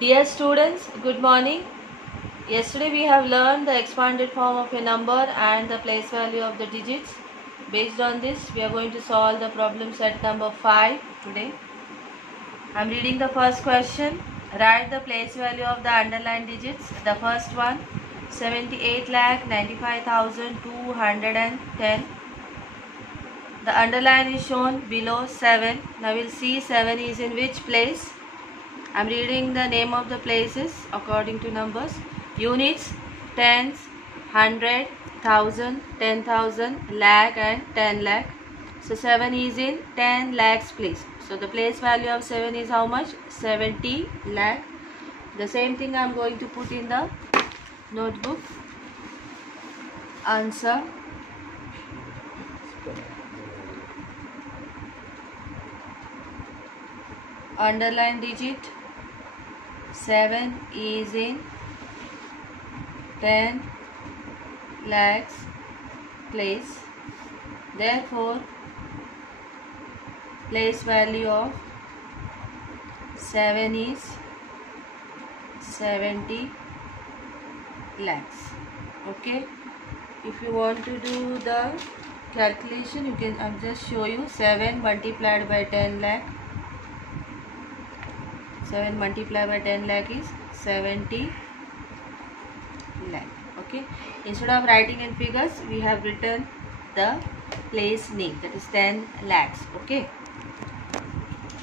Dear students, good morning. Yesterday we have learned the expanded form of a number and the place value of the digits. Based on this, we are going to solve the problem set number 5 today. I am reading the first question. Write the place value of the underlined digits. The first one, 78,95,210. The underline is shown below 7. Now we will see 7 is in which place. I am reading the name of the places according to numbers. Units, tens, 100, 1000, 10,000, lakh and 10 lakh. So 7 is in 10 lakhs place. So the place value of 7 is how much? 70 lakh. The same thing I am going to put in the notebook. Answer. Underline digit 7 is in 10 lakhs place. Therefore, place value of 7 is 70 lakhs. Okay. If you want to do the calculation, you can. I'll just show you. 7 multiplied by 10 lakh. 7 multiplied by 10 lakh is 70 lakh. Okay. Instead of writing in figures, we have written the place name, that is 10 lakhs. Okay.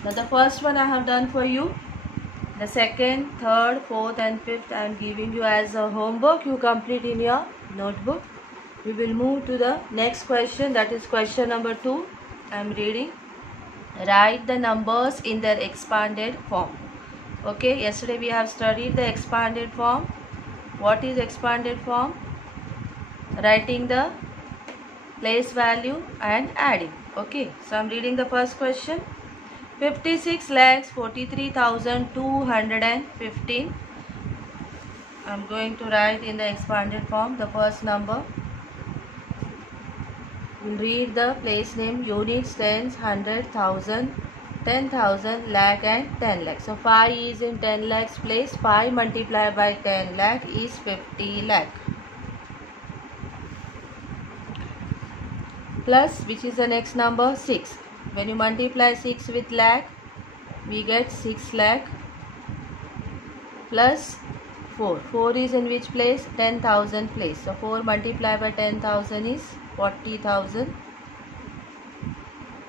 Now the first one I have done for you. The second, third, fourth and fifth I am giving you as a homework. You complete in your notebook. We will move to the next question, that is question number 2. I am reading. Write the numbers in their expanded form. Okay, yesterday we have studied the expanded form. What is expanded form? Writing the place value and adding. Okay, so I am reading the first question. 56,43,215. I am going to write in the expanded form the first number. We'll read the place name, units, tens, 100, 1000, 10,000, lakh and 10 lakh. So 5 is in 10 lakhs place. 5 multiplied by 10 lakh is 50 lakh. Plus, which is the next number? 6. When you multiply 6 with lakh, we get 6 lakh. Plus 4. 4 is in which place? 10,000 place. So 4 multiplied by 10,000 is 40,000.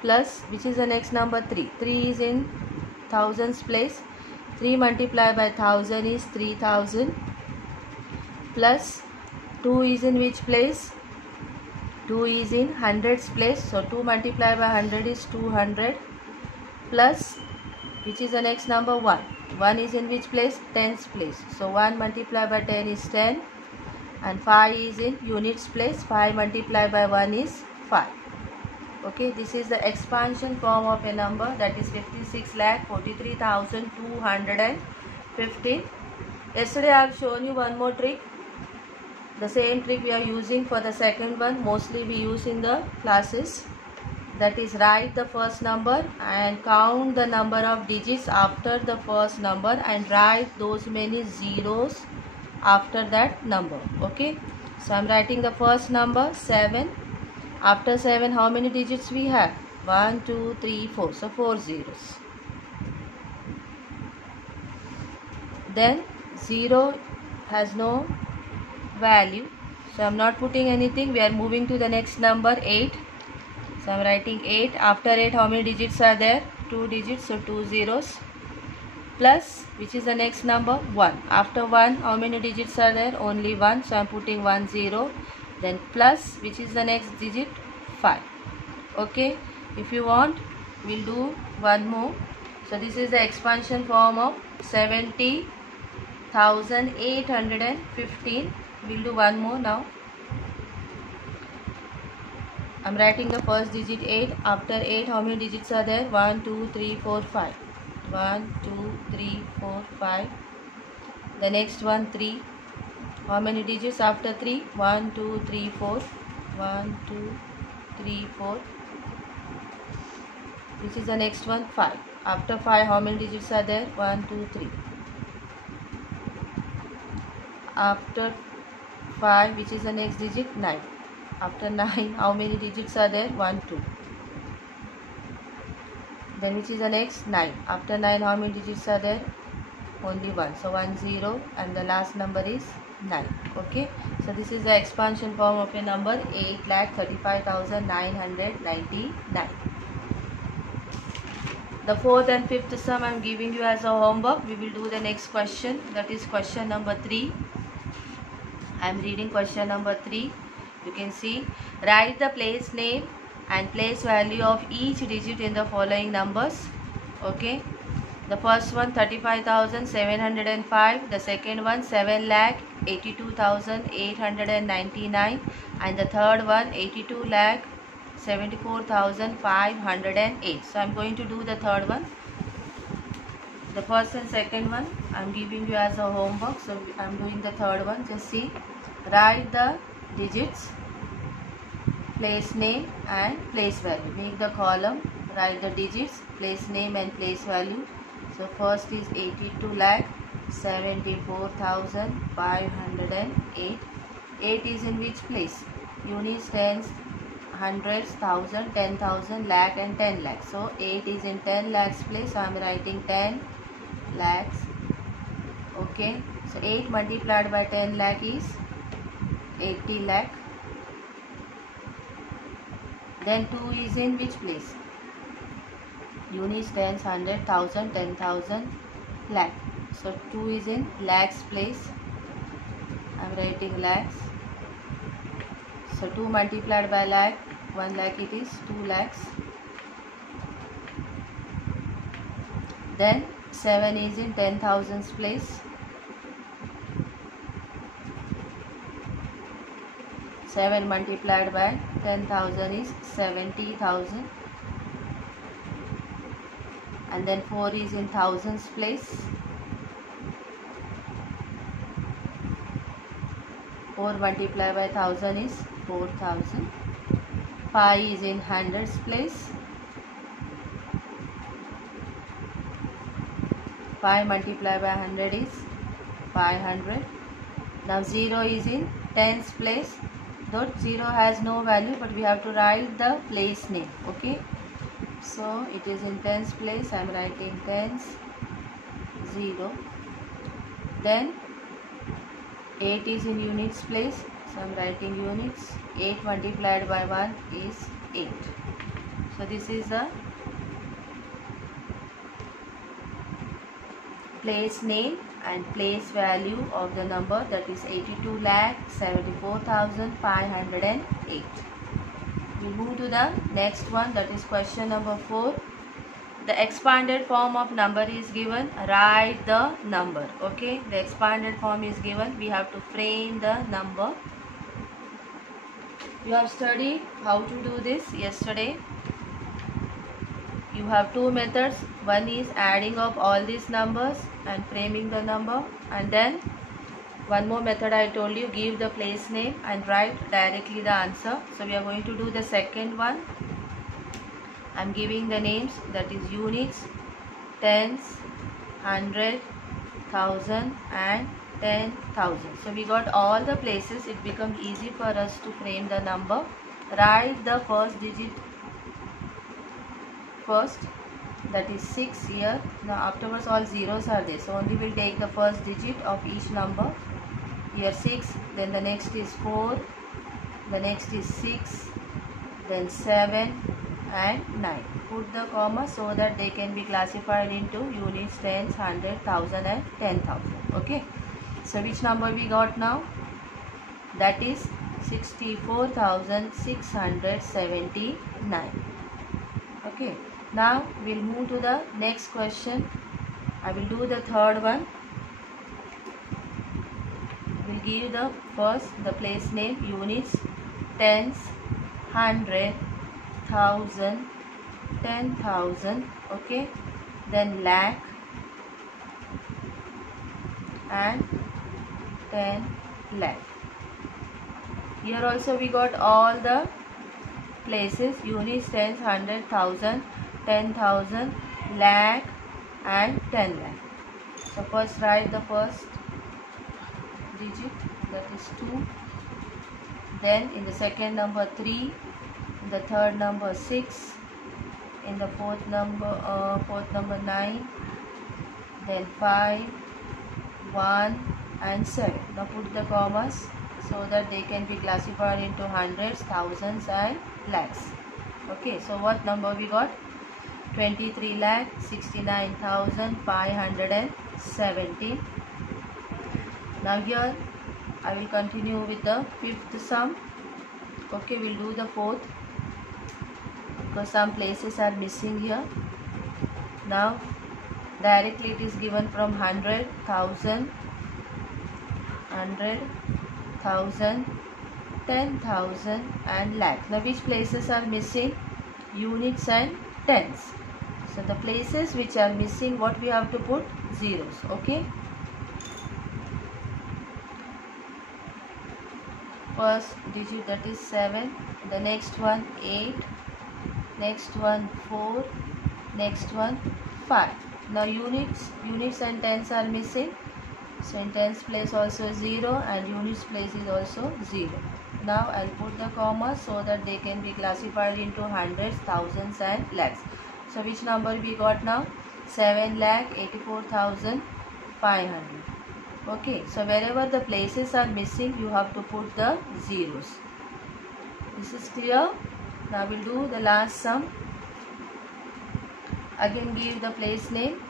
Plus, which is the next number? 3. 3 is in thousands place. 3 multiplied by 1000 is 3000. Plus 2 is in which place? 2 is in hundreds place. So 2 multiplied by 100 is 200. Plus, which is the next number? 1. 1 is in which place? Tens place. So 1 multiplied by 10 is 10. And 5 is in units place. 5 multiplied by 1 is 5. Okay, this is the expansion form of a number, that is 56,43,215. Yesterday I have shown you one more trick. The same trick we are using for the second one. Mostly we use in the classes. That is, write the first number and count the number of digits after the first number and write those many zeros after that number. Okay, so I am writing the first number 7. After 7, how many digits we have? 1, 2, 3, 4. So 4 zeros. Then 0 has no value. So I am not putting anything. We are moving to the next number 8. So I am writing 8. After 8, how many digits are there? 2 digits. So 2 zeros. Plus, which is the next number? 1. After 1, how many digits are there? Only 1. So I am putting 1 0. Then plus, which is the next digit? 5. Okay, if you want, we'll do one more. So this is the expansion form of 70,815. We'll do one more now. I'm writing the first digit 8. After 8, how many digits are there? 1, 2, 3, 4, 5. 1, 2, 3, 4, 5. The next one 3. How many digits after 3? 1, 2, 3, 4. 1, 2, 3, 4. Which is the next one? 5. After 5, how many digits are there? 1, 2, 3. After 5, which is the next digit? 9. After 9, how many digits are there? 1, 2. Then which is the next? 9. After 9, how many digits are there? Only 1. So 1, 0, and the last number is 9. Okay. So this is the expansion form of a number 8,35,999. The fourth and fifth sum I am giving you as a homework. We will do the next question. That is question number 3. I am reading question number 3. You can see, write the place name and place value of each digit in the following numbers. Okay. The first one 35,705, the second one 7,82,899, and the third one 82,74,508. So I am going to do the third one. The first and second one I am giving you as a homework. So I am doing the third one. Just see, write the digits, place name and place value. Make the column, write the digits, place name and place value. So first is 82,74,508. 8 is in which place? Units, tens, hundreds, thousand, 10,000, lakh and 10 lakhs. So 8 is in 10 lakhs place. So I am writing 10 lakhs. Okay. So 8 multiplied by 10 lakh is 80 lakh. Then 2 is in which place? Units, tens, hundred, thousand, 10,000, lakh. So 2 is in lakhs place. I am writing lakhs. So 2 multiplied by lakh, 1 lakh it is 2 lakhs. Then 7 is in 10,000s place. 7 multiplied by 10,000 is 70,000. And then 4 is in thousands place. 4 multiplied by 1000 is 4,000. 5 is in hundreds place. 5 multiplied by 100 is 500. Now 0 is in tens place. Though 0 has no value, but we have to write the place name. Okay. So it is in tens place. I am writing tens, 0. Then 8 is in units place. So I am writing units. 8 multiplied by 1 is 8. So this is the place name and place value of the number, that is 82,74,508. We move to the next one, that is question number 4. The expanded form of number is given. Write the number. Okay, the expanded form is given. We have to frame the number. You have studied how to do this yesterday. You have two methods. One is adding of all these numbers and framing the number, and then one more method I told you, give the place name and write directly the answer. So we are going to do the second one. I am giving the names, that is units, tens, hundred, thousand and 10,000. So we got all the places. It becomes easy for us to frame the number. Write the first digit first, that is 6 here. Now afterwards all zeros are there, so only we'll take the first digit of each number. Here 6, then the next is 4, the next is 6, then 7 and 9. Put the comma so that they can be classified into units, tens, 100, 1000 and 10,000. Okay. So which number we got now? That is 64,679. Okay. Now we'll move to the next question. I will do the third one. We'll give the first, the place name, units, tens, 100, 1000, 10,000. Okay. Then lakh and 10 lakh. Here also we got all the places, units, tens, 100, 1000, 10,000, lakh and 10 lakh. So first write the first digit, that is 2. Then in the second number 3, in the third number 6, in the fourth number 9, then 5, 1 and 7. Now put the commas so that they can be classified into hundreds, thousands and lakhs. Okay, so what number we got? 23,69,517. Now here I will continue with the fifth sum. Okay, we'll do the fourth because some places are missing here. Now directly it is given from 100, 1000, 10,000 and lakh. Now which places are missing? Units and tens. So the places which are missing, what we have to put? Zeros. Okay. First digit, that is 7. The next one 8. Next one 4. Next one 5. Now units and tens are missing. So in tens place also 0 and units place is also 0. Now I'll put the comma so that they can be classified into hundreds, thousands and lakhs. So which number we got now? 7,84,500. Okay, so wherever the places are missing, you have to put the zeros. This is clear. Now we'll do the last sum. Again give the place name,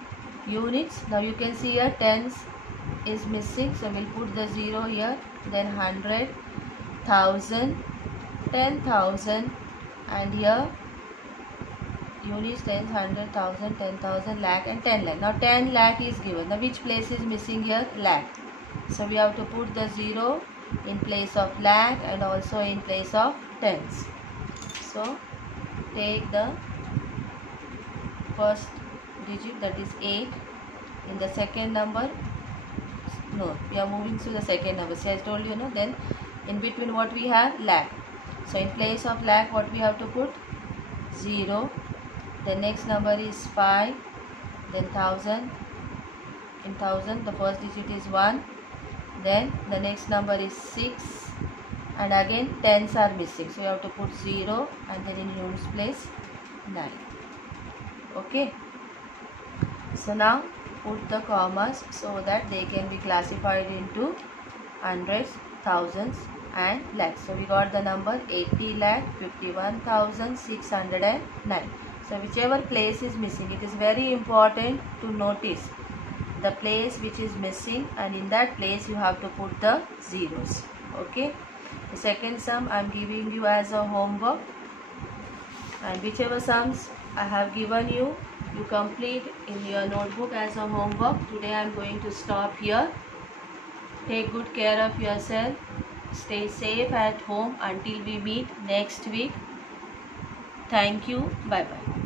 units. Now you can see here tens is missing, so we'll put the 0 here. Then 100, 1000, 10,000 and here units, tens, 100,000, 10,000, lakh and 10 lakh. Now 10 lakh is given. Now which place is missing here? Lakh. So we have to put the 0 in place of lakh and also in place of tens. So take the first digit, that is 8. In the second number, no, we are moving to the second number. See, I told you, no. Then in between what we have? Lakh. So in place of lakh, what we have to put? 0. The next number is 5. Then 1000. In 1000, the first digit is 1. Then the next number is 6. And again tens are missing. So you have to put 0 and then in units place 9. Okay. So now put the commas so that they can be classified into hundreds, thousands and lakhs. So we got the number 80,51,609. So whichever place is missing, it is very important to notice the place which is missing, and in that place you have to put the zeros. Okay. The second sum I am giving you as a homework, and whichever sums I have given you, you complete in your notebook as a homework. Today I am going to stop here. Take good care of yourself. Stay safe at home until we meet next week. Thank you. Bye bye.